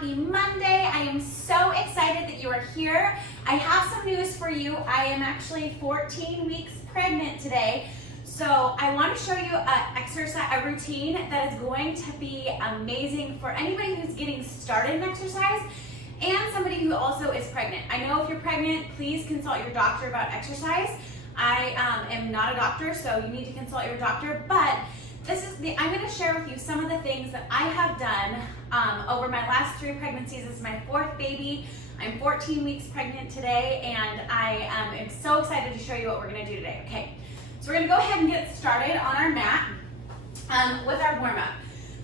happy Monday. I am so excited that you are here. I have some news for you. I am actually 14 weeks pregnant today. So I want to show you a routine that is going to be amazing for anybody who's getting started in exercise and somebody who also is pregnant. I know if you're pregnant, please consult your doctor about exercise. I am not a doctor, so you need to consult your doctor, but I'm going to share with you some of the things that I have done over my last 3 pregnancies. This is my 4th baby. I'm 14 weeks pregnant today, and I am so excited to show you what we're going to do today. Okay, so we're going to go ahead and get started on our mat with our warm-up.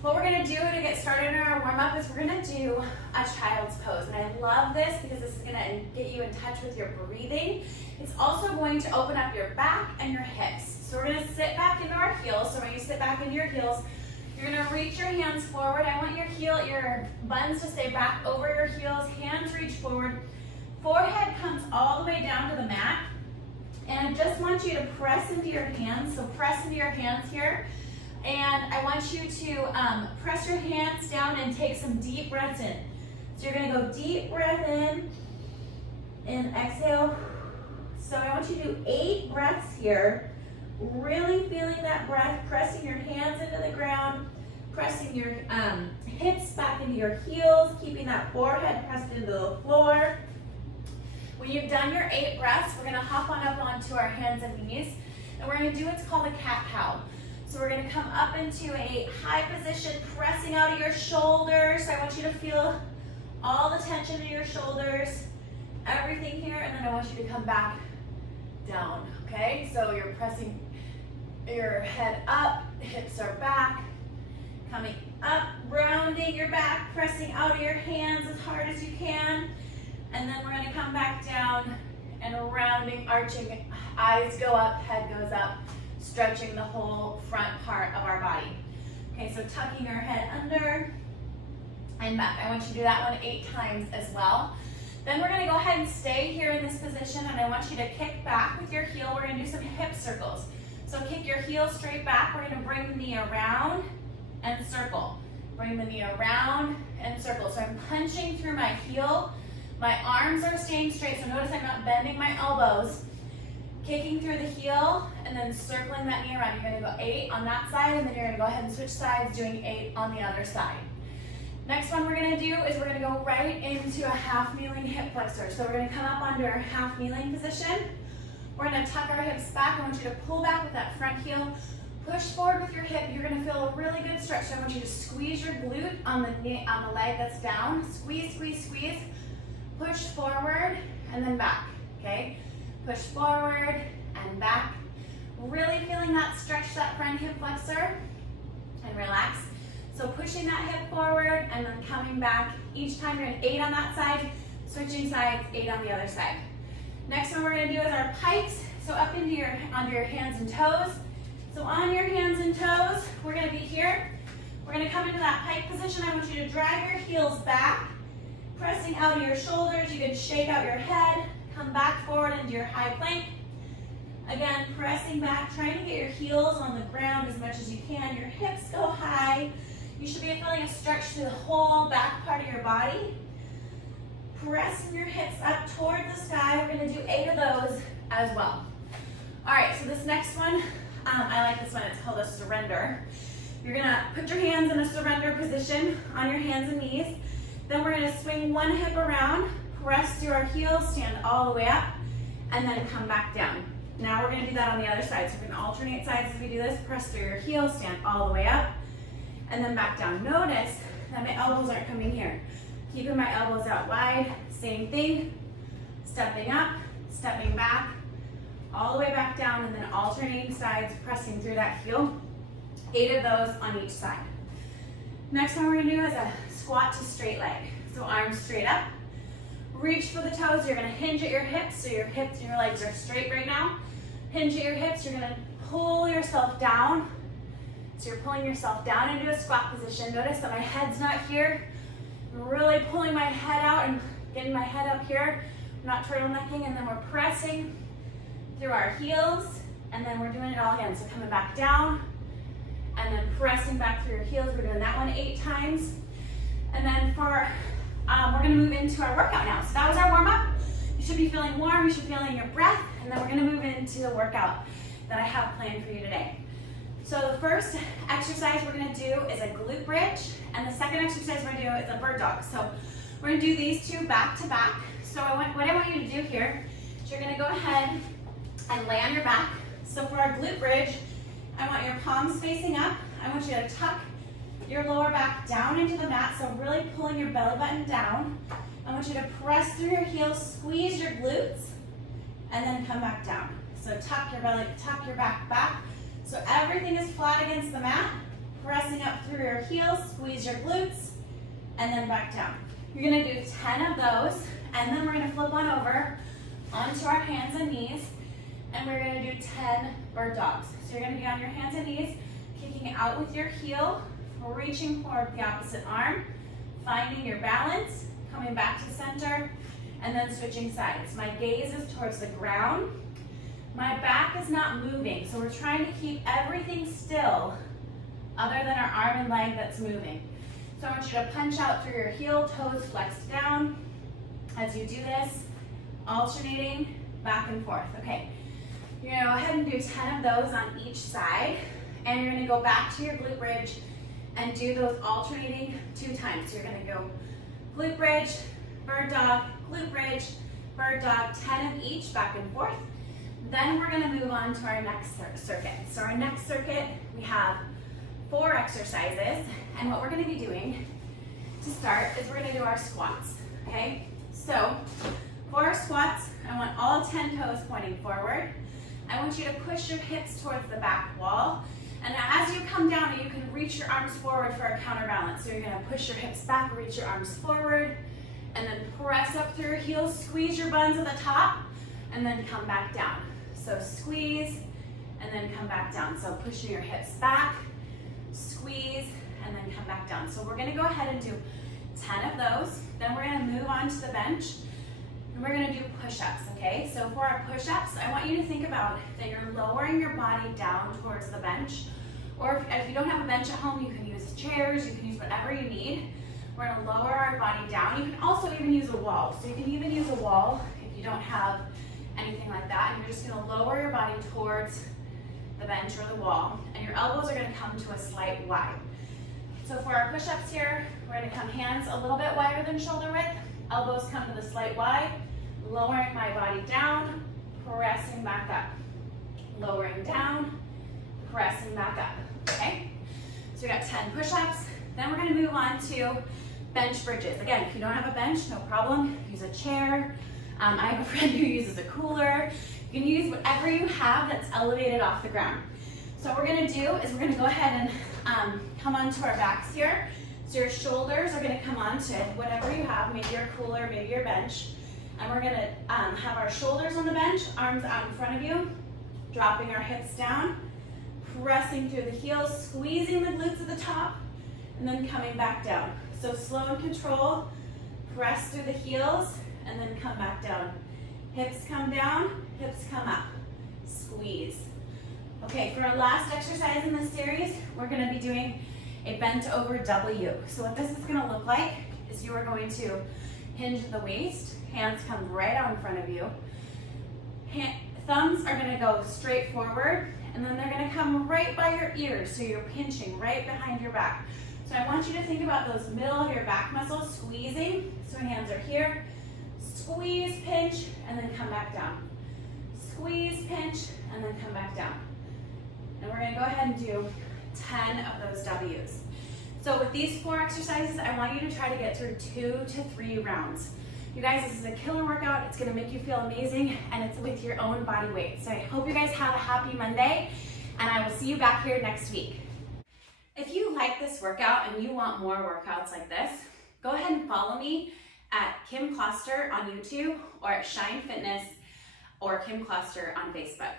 What we're going to do to get started in our warm-up is we're going to do a child's pose. And I love this because this is going to get you in touch with your breathing. It's also going to open up your back and your hips. So we're going to sit back into our heels. So when you sit back into your heels, you're going to reach your hands forward. I want your buns to stay back over your heels. Hands reach forward. Forehead comes all the way down to the mat. And I just want you to press into your hands. So press into your hands here. And I want you to press your hands down and take some deep breaths in. So you're going to go deep breath in and exhale. So I want you to do 8 breaths here. Really feeling that breath, pressing your hands into the ground, pressing your hips back into your heels, keeping that forehead pressed into the floor. When you've done your 8 breaths, we're going to hop on up onto our hands and knees, and we're going to do what's called a cat-cow. So we're going to come up into a high position, pressing out of your shoulders. So I want you to feel all the tension in your shoulders, everything here, and then I want you to come back down, okay? So you're pressing your head up, hips are back, coming up, rounding your back, pressing out of your hands as hard as you can, and then we're going to come back down and rounding, arching, eyes go up, head goes up, stretching the whole front part of our body. Okay, so tucking your head under and back. I want you to do that one 8 times as well. Then we're going to go ahead and stay here in this position, and I want you to kick back with your heel. We're going to do some hip circles. So kick your heel straight back. We're going to bring the knee around and circle. Bring the knee around and circle. So I'm punching through my heel. My arms are staying straight, so notice I'm not bending my elbows. Kicking through the heel and then circling that knee around. You're going to go 8 on that side, and then you're going to go ahead and switch sides, doing 8 on the other side. Next one we're going to do is we're going to go right into a half kneeling hip flexor. So we're going to come up under a half kneeling position. We're going to tuck our hips back. I want you to pull back with that front heel. Push forward with your hip. You're going to feel a really good stretch. So I want you to squeeze your glute on the leg that's down. Squeeze, squeeze, squeeze. Push forward and then back, okay? Push forward and back. Really feeling that stretch, that front hip flexor, and relax. So pushing that hip forward and then coming back. Each time you're at 8 on that side, switching sides, 8 on the other side. Next one we're going to do is our pikes. So up onto your hands and toes. So on your hands and toes, we're going to be here. We're going to come into that pike position. I want you to drag your heels back, pressing out of your shoulders. You can shake out your head, come back forward into your high plank. Again, pressing back, trying to get your heels on the ground as much as you can. Your hips go high. You should be feeling a stretch through the whole back part of your body. Pressing your hips up toward the sky. We're going to do 8 of those as well. All right, so this next one, I like this one. It's called a surrender. You're going to put your hands in a surrender position on your hands and knees. Then we're going to swing one hip around, press through our heels, stand all the way up, and then come back down. Now we're going to do that on the other side. So we're going to alternate sides as we do this. Press through your heels, stand all the way up, and then back down. Notice that my elbows aren't coming here. Keeping my elbows out wide. Same thing. Stepping up, stepping back, all the way back down, and then alternating sides, pressing through that heel. 8 of those on each side. Next one we're going to do is a squat to straight leg. So arms straight up. Reach for the toes. You're going to hinge at your hips. So your hips and your legs are straight right now. Hinge at your hips. You're going to pull yourself down. So you're pulling yourself down into a squat position. Notice that my head's not here. I'm really pulling my head out and getting my head up here. I'm not turtlenecking, and then we're pressing through our heels, and then we're doing it all again. So coming back down, and then pressing back through your heels. We're doing that one 8 times. And then for gonna move into our workout now. So that was our warm up. You should be feeling warm, you should be feeling your breath, and then we're gonna move into the workout that I have planned for you today. So the first exercise we're gonna do is a glute bridge, and the second exercise we're gonna do is a bird dog. So we're gonna do these two back to back. So what I want you to do here is you're gonna go ahead and lay on your back. So for our glute bridge, I want your palms facing up. I want you to tuck your lower back down into the mat, so really pulling your belly button down. I want you to press through your heels, squeeze your glutes, and then come back down. So tuck your belly, tuck your back. So everything is flat against the mat, pressing up through your heels, squeeze your glutes, and then back down. You're gonna do 10 of those, and then we're gonna flip on over onto our hands and knees, and we're gonna do 10 bird dogs. So you're gonna be on your hands and knees, kicking out with your heel, reaching forward the opposite arm, finding your balance, coming back to center, and then switching sides. My gaze is towards the ground. My back is not moving, so we're trying to keep everything still other than our arm and leg that's moving. So I want you to punch out through your heel, toes flexed down. As you do this, alternating back and forth. Okay, you're gonna go ahead and do 10 of those on each side, and you're gonna go back to your glute bridge and do those alternating 2 times. So you're gonna go glute bridge, bird dog, glute bridge, bird dog, 10 of each, back and forth. Then we're gonna move on to our next circuit. So our next circuit, we have 4 exercises, and what we're gonna be doing to start is we're gonna do our squats, okay? So for our squats, I want all 10 toes pointing forward. I want you to push your hips towards the back wall. And as you come down, you can reach your arms forward for a counterbalance. So you're gonna push your hips back, reach your arms forward, and then press up through your heels, squeeze your buns at the top, and then come back down. So squeeze, and then come back down. So pushing your hips back, squeeze, and then come back down. So we're gonna go ahead and do 10 of those. Then we're gonna move on to the bench, and we're gonna do push-ups, okay? So for our push-ups, I want you to think about that you're lowering your body down towards the bench, or if you don't have a bench at home, you can use chairs, you can use whatever you need. We're gonna lower our body down. You can also even use a wall. So you can even use a wall if you don't have anything like that, and you're just gonna lower your body towards the bench or the wall, and your elbows are gonna come to a slight wide. So for our push-ups here, we're gonna come hands a little bit wider than shoulder width, elbows come to the slight wide, lowering my body down, pressing back up, lowering down, pressing back up, okay? So we got 10 push-ups. Then we're gonna move on to bench bridges. Again, if you don't have a bench, no problem, use a chair. I have a friend who uses a cooler. You can use whatever you have that's elevated off the ground. So what we're gonna do is we're gonna go ahead and come onto our backs here. So your shoulders are gonna come onto whatever you have, maybe your cooler, maybe your bench. And we're gonna have our shoulders on the bench, arms out in front of you, dropping our hips down, pressing through the heels, squeezing the glutes at the top, and then coming back down. So slow and control, press through the heels, and then come back down. Hips come down, hips come up, squeeze. Okay, for our last exercise in this series, we're gonna be doing a bent over W. So what this is gonna look like is you are going to hinge the waist, hands come right out in front of you. Thumbs are gonna go straight forward, and then they're gonna come right by your ears, so you're pinching right behind your back. So I want you to think about those middle of your back muscles squeezing. So hands are here, squeeze, pinch, and then come back down. Squeeze, pinch, and then come back down. And we're gonna go ahead and do 10 of those W's. So with these 4 exercises, I want you to try to get through 2 to 3 rounds. You guys, this is a killer workout. It's gonna make you feel amazing, and it's with your own body weight. So I hope you guys have a happy Monday, and I will see you back here next week. If you like this workout and you want more workouts like this, go ahead and follow me at Kim Kloster on YouTube, or at Shine Fitness, or Kim Kloster on Facebook.